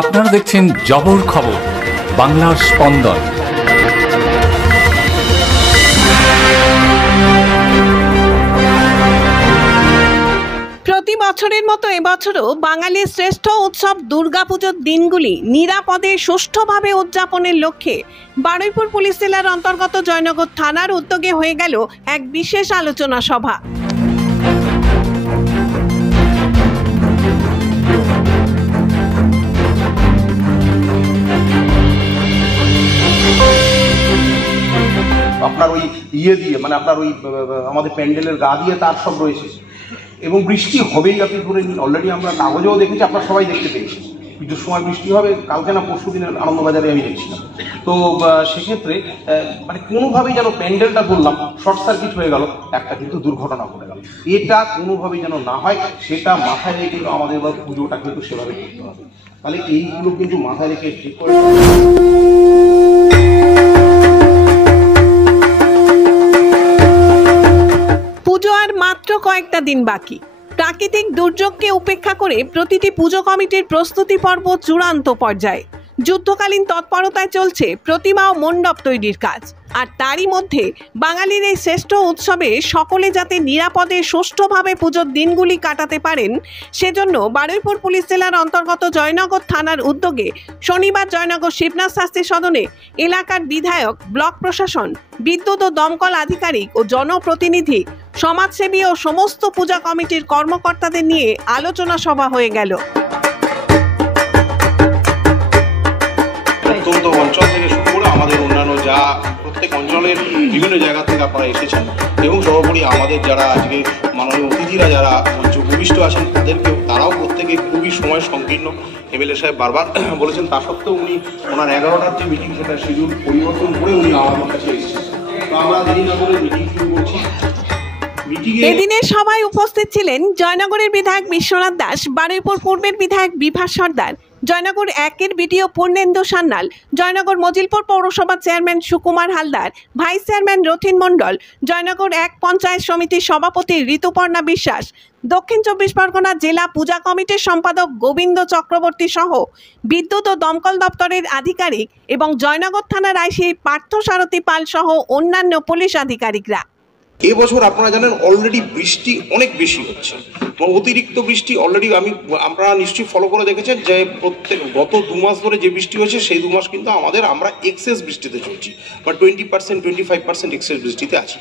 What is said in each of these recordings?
আপনারা দেখছেন জবর খবর, বাংলার স্পন্দন। প্রতি বছরের মতো এবছরও বাঙালির শ্রেষ্ঠ উৎসব দুর্গাপুজোর দিনগুলি নিরাপদে সুষ্ঠুভাবে উদযাপনের লক্ষ্যে বারুইপুর পুলিশ জেলার অন্তর্গত জয়নগর থানার উদ্যোগে হয়ে গেল এক বিশেষ আলোচনা সভা। আপনার ওই ইয়ে দিয়ে মানে আপনার ওই আমাদের প্যান্ডেলের গা দিয়ে তার সব রয়েছে এবং বৃষ্টি হবেই। আপনি ধরে নিন, অলরেডি আমরা কাগজেও দেখেছি, আপনারা সবাই দেখতে পেয়েছি পুজোর সময় বৃষ্টি হবে। কালকে না পরশু দিনের আনন্দবাজারে আমি দেখছিলাম। তো সেক্ষেত্রে মানে কোনোভাবেই যেন প্যান্ডেলটা করলাম শর্ট সার্কিট হয়ে গেল, একটা কিন্তু দুর্ঘটনা ঘটে গেল। এটা কোনোভাবেই যেন না হয় সেটা মাথায় রেখে আমাদের পুজোটা কিন্তু সেভাবে করতে হবে। তাহলে এইগুলো কিন্তু মাথায় রেখে ঠিক করে পুজো আর মাত্র কয়েকটা দিন বাকি। প্রাকৃতিক দুর্যোগকে উপেক্ষা করে প্রতিটি পুজো কমিটির প্রস্তুতি পর্ব চূড়ান্ত পর্যায়ে। যুদ্ধকালীন তৎপরতায় চলছে প্রতিমা ও মণ্ডপ তৈরির কাজ। আর তারই মধ্যে বাঙালির এই শ্রেষ্ঠ উৎসবে সকলে যাতে নিরাপদে সুষ্ঠুভাবে পুজোর দিনগুলি কাটাতে পারেন, সেজন্য বারুইপুর পুলিশ জেলার অন্তর্গত জয়নগর থানার উদ্যোগে শনিবার জয়নগর শিবনাথ শাস্ত্রী সদনে এলাকার বিধায়ক, ব্লক প্রশাসন, বিদ্যুৎ ও দমকল আধিকারিক ও জনপ্রতিনিধি, সমাজসেবী ও সমস্ত পূজা কমিটির কর্মকর্তাদের নিয়ে আলোচনা সভা হয়ে গেল। প্রত্যন্ত অঞ্চল থেকে শুরু করে আমাদের অন্যান্য যা প্রত্যেক অঞ্চলের বিভিন্ন জায়গা থেকে আপনারা এসেছেন এবং সর্বোপরি আমাদের যারা আজকে মাননীয় অতিথিরা যারা মঞ্চ উপবিষ্ট আছেন তারাও প্রত্যেকে খুবই সময় সংকীর্ণ। এমএলএ সাহেব বারবার বলেছেন, তা সত্ত্বেও উনি ওনার 11টার যে মিটিং সেটা শিডিউল পরিবর্তন করে উনি আমাদের কাছে এসেছেন। তো আমরা দেরি না করে মিটিং শুরু করছি। এদিনের সভায় উপস্থিত ছিলেন জয়নগরের বিধায়ক বিশ্বনাথ দাস, বারুইপুর পূর্বের বিধায়ক বিভাস সর্দার, জয়নগর 1-এর বিডিও পূর্ণেন্দু সান্যাল, জয়নগর মজিলপুর পৌরসভার chairman Sukumar Haldar, vice chairman Rathin Mondal, Joynagar 1 panchayat সমিতির সভাপতি ঋতুপর্ণা বিশ্বাস, দক্ষিণ 24 পরগনা জেলা পূজা কমিটির সম্পাদক গোবিন্দ চক্রবর্তী সহ বিদ্যুৎ ও দমকল দপ্তরের আধিকারিক এবং জয়নগর থানার আইসি পার্থসারথী পাল সহ অন্যান্য পুলিশ আধিকারিকরা। এবছর আপনারা জানেন অলরেডি বৃষ্টি অনেক বেশি হচ্ছে, অতিরিক্ত বৃষ্টি অলরেডি আপনারা নিশ্চয়ই ফলো করে দেখেছেন যে গত 2 মাস ধরে যে বৃষ্টি হয়েছে সেই 2 মাস কিন্তু আমরা এক্সেস বৃষ্টিতে চলছি বা 20% 25% এক্সেস বৃষ্টিতে আছি।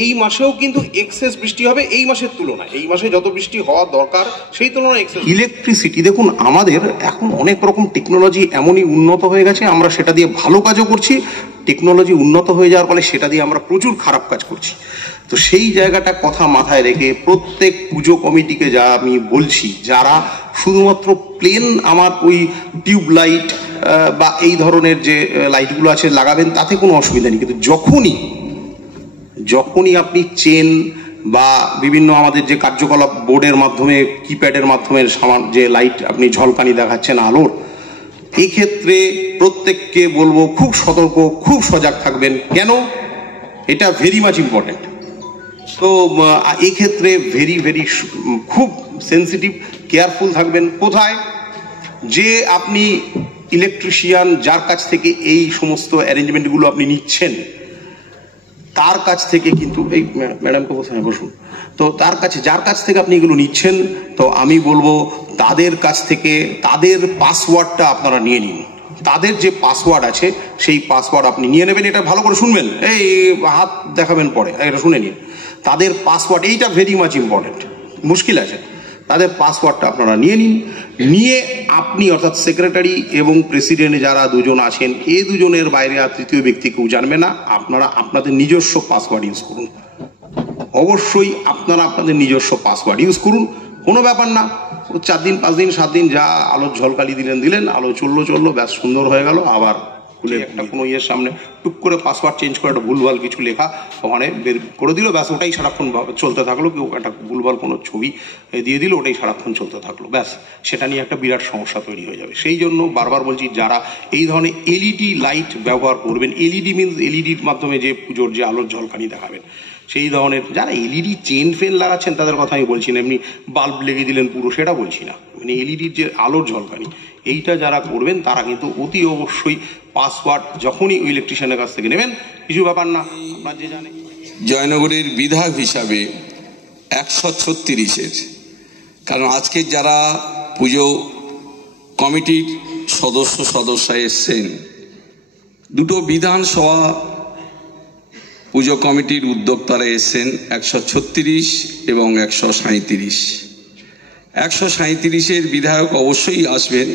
এই মাসেও কিন্তু এক্সেস বৃষ্টি হবে এই মাসের তুলনায়। এই মাসে যত বৃষ্টি হওয়া দরকার সেই তুলনায় এক্সেস। ইলেকট্রিসিটি দেখুন, আমাদের এখন অনেক রকম টেকনোলজি এমনই উন্নত হয়ে গেছে, আমরা সেটা দিয়ে ভালো কাজও করছি। টেকনোলজি উন্নত হয়ে যাওয়ার ফলে সেটা দিয়ে আমরা প্রচুর খারাপ কাজ করছি। তো সেই জায়গাটা কথা মাথায় রেখে প্রত্যেক পুজো কমিটিকে যা আমি বলছি, যারা শুধুমাত্র প্লেন আমার ওই টিউব লাইট বা এই ধরনের যে লাইটগুলো আছে লাগাবেন তাতে কোনো অসুবিধা নেই, কিন্তু যখনই আপনি চেন বা বিভিন্ন আমাদের যে কার্যকলাপ বোর্ডের মাধ্যমে কিপ্যাডের মাধ্যমে যে লাইট আপনি ঝলকানি দেখাচ্ছেন আলোর, এক্ষেত্রে প্রত্যেককে বলবো খুব সতর্ক, খুব সজাগ থাকবেন। কেন? এটা ভেরি মাচ ইম্পর্টেন্ট। তো এক্ষেত্রে ভেরি খুব সেন্সিটিভ, কেয়ারফুল থাকবেন। কোথায়? যে আপনি ইলেকট্রিশিয়ান যার কাছ থেকে এই সমস্ত অ্যারেঞ্জমেন্টগুলো আপনি নিচ্ছেন তার কাছ থেকে কিন্তু এই ম্যাডামকে বসুন, তো যার কাছ থেকে আপনি এগুলো নিচ্ছেন, তো আমি বলবো তাদের কাছ থেকে তাদের পাসওয়ার্ডটা আপনারা নিয়ে নিন। তাদের যে পাসওয়ার্ড আছে সেই পাসওয়ার্ড আপনি নিয়ে নেবেন। এটা ভালো করে শুনবেন, এই হাত দেখাবেন পরে, এটা শুনে নিন। তাদের পাসওয়ার্ড, এইটা ভেরি মাচ ইম্পর্টেন্ট, মুশকিল আছে। তাদের পাসওয়ার্ডটা আপনারা নিয়ে নিন। নিয়ে আপনি অর্থাৎ সেক্রেটারি এবং প্রেসিডেন্ট যারা দুজন আছেন, এই দুজনের বাইরে আর তৃতীয় ব্যক্তি কেউ জানবে না। আপনারা আপনাদের নিজস্ব পাসওয়ার্ড ইউজ করুন। অবশ্যই আপনারা আপনাদের নিজস্ব পাসওয়ার্ড ইউজ করুন, কোনো ব্যাপার না। 4 দিন 5 দিন 7 দিন যা আলোর ঝলকালি দিলেন, আলো চললো, ব্যাস সুন্দর হয়ে গেল। আবার খুলে একটা কোনো ইয়ের সামনে টুক করে পাসওয়ার্ড চেঞ্জ করে একটা ভুলভাল কিছু লেখা ওখানে বের করে দিল, ব্যাস ওটাই সারাক্ষণ চলতে থাকলো। কেউ একটা ভুলভাল কোনো ছবি দিয়ে দিল, ওটাই সারাক্ষণ চলতে থাকলো, ব্যাস সেটা নিয়ে একটা বিরাট সমস্যা তৈরি হয়ে যাবে। সেই জন্য বারবার বলছি, যারা এই ধরনের এলইডি লাইট ব্যবহার করবেন, এলইডি মিনস এলইডির মাধ্যমে যে পুজোর যে আলোর ঝলকানি দেখাবেন, সেই ধরনের যারা এলইডি চেন ফেন লাগাচ্ছেন তাদের কথা আমি বলছি না, এমনি বাল্ব লেগে দিলেন পুরো, সেটা বলছি না। মানে এলইডির যে আলোর ঝলকানি এইটা যারা করবেন তারা কিন্তু অতি অবশ্যই পাসওয়ার্ড যখনই ইলেকট্রিশিয়ানের কাছ থেকে নেবেন, কিছু ব্যাপার না, আপনার যে জানে। জয়নগরের বিধায়ক হিসাবে 136-এর, কারণ আজকে যারা পুজো কমিটির সদস্যা এসছেন, দুটো বিধানসভা পুজো কমিটির উদ্যোক্তারা এসছেন 136 এবং 137। 137-এর বিধায়ক অবশ্যই আসবেন,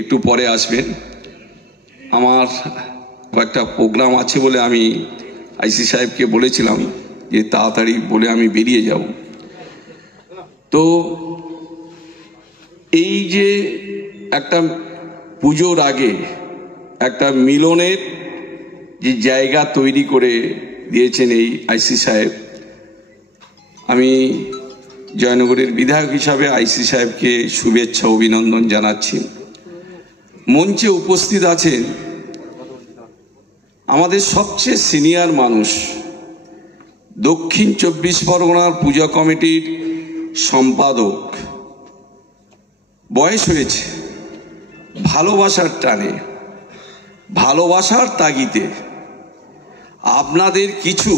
একটু পরে আসবেন। আমার কয়েকটা প্রোগ্রাম আছে বলে আমি আইসি সাহেবকে বলেছিলাম যে তাড়াতাড়ি বলে আমি বেরিয়ে যাব। তো এই যে একটা পুজোর আগে একটা মিলনের যে জায়গা তৈরি করে দিয়েছেন এই আইসি সাহেব, আমি জয়নগরের বিধায়ক হিসাবে আইসি সাহেবকে শুভেচ্ছা অভিনন্দন জানাচ্ছি। মঞ্চে উপস্থিত আছেন আমাদের সবচেয়ে সিনিয়র মানুষ, দক্ষিণ 24 পরগনার পূজা কমিটির সম্পাদক, বয়স হয়েছে, ভালোবাসার টানে, ভালোবাসার তাগিদে আপনাদের কিছু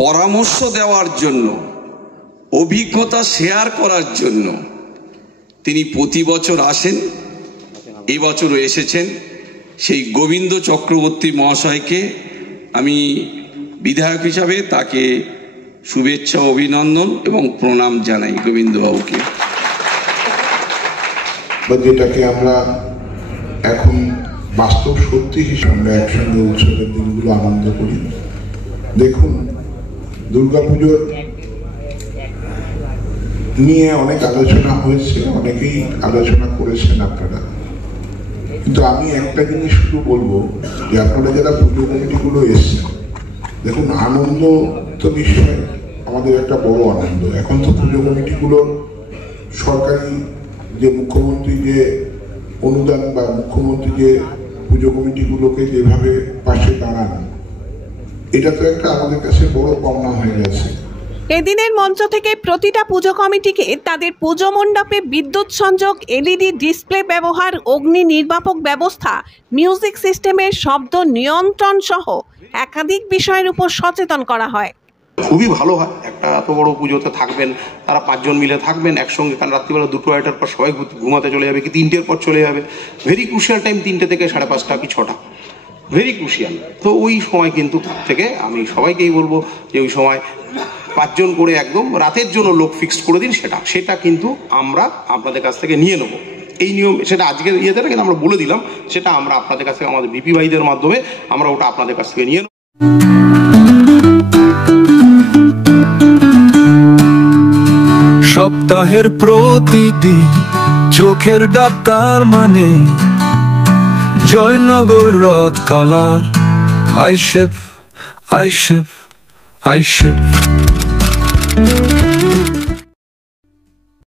পরামর্শ দেওয়ার জন্য, অভিজ্ঞতা শেয়ার করার জন্য তিনি প্রতি বছর আসেন, এবছরও এসেছেন। সেই গোবিন্দ চক্রবর্তী মহাশয়কে আমি বিধায়ক হিসাবে তাকে শুভেচ্ছা অভিনন্দন এবং প্রণাম জানাই গোবিন্দবাবুকে। যেটাকে আমরা এখন বাস্তব সত্যি হিসেবে আমরা একসঙ্গে উৎসবের দিনগুলো আনন্দ করি। দেখুন, দুর্গাপুজোর নিয়ে অনেক আলোচনা হয়েছে, অনেকেই আলোচনা করেছেন আপনারা, কিন্তু আমি একটা জিনিস শুধু বলবো যে আপনারা যারা পুজো কমিটিগুলো এসছেন, দেখুন আনন্দ তো নিশ্চয় আমাদের একটা বড় আনন্দ। এখন তো পুজো কমিটিগুলোর সরকারি যে মুখ্যমন্ত্রী যে অনুদান বা মুখ্যমন্ত্রী যে পুজো কমিটিগুলোকে যেভাবে পাশে দাঁড়ান, এটা তো একটা আমাদের কাছে বড় পাওনা হয়ে গেছে। এদিনের মঞ্চ থেকে প্রতিটা পুজো কমিটিকে তাদের পুজো মণ্ডপে বিদ্যুৎ সংযোগ, এলইডি ডিসপ্লে ব্যবহার, অগ্নি নির্বাপক ব্যবস্থা, মিউজিক সিস্টেমের শব্দ নিয়ন্ত্রণ সহ একাধিক বিষয়ের উপর সচেতন করা হয়। খুবই ভালো হয়, একটা এত বড় পুজোতে থাকবেন, তারা 5 জন মিলে থাকবেন একসঙ্গে, কারণ রাত্রিবেলা 2-2:30 পর সবাই ঘুমাতে চলে যাবে, কি 3টের পর চলে যাবে। ভেরি ক্রুশিয়াল টাইম 3টে থেকে 5:30 কি 6টা, ভেরি ক্রুশিয়াল। তো ওই সময় কিন্তু থেকে আমি সবাইকেই বলবো যে ওই সময় 5 জন করে একদম রাতের জন্য লোক ফিক্সড করে দিন, সেটা কিন্তু আমরা আপনাদের কাছ থেকে নিয়ে নেবো। এই নিয়ম, সেটা আজকের ইয়েতে কিন্তু আমরা বলে দিলাম, সেটা আমরা আপনাদের কাছ থেকে আমাদের বিপি ভাইদের মাধ্যমে আমরা ওটা আপনাদের কাছ থেকে নিয়ে নেব। সপ্তাহের প্রতিদিন চোখের ডাক্তার মানে জয়নগর রথ কালার আইশেফ।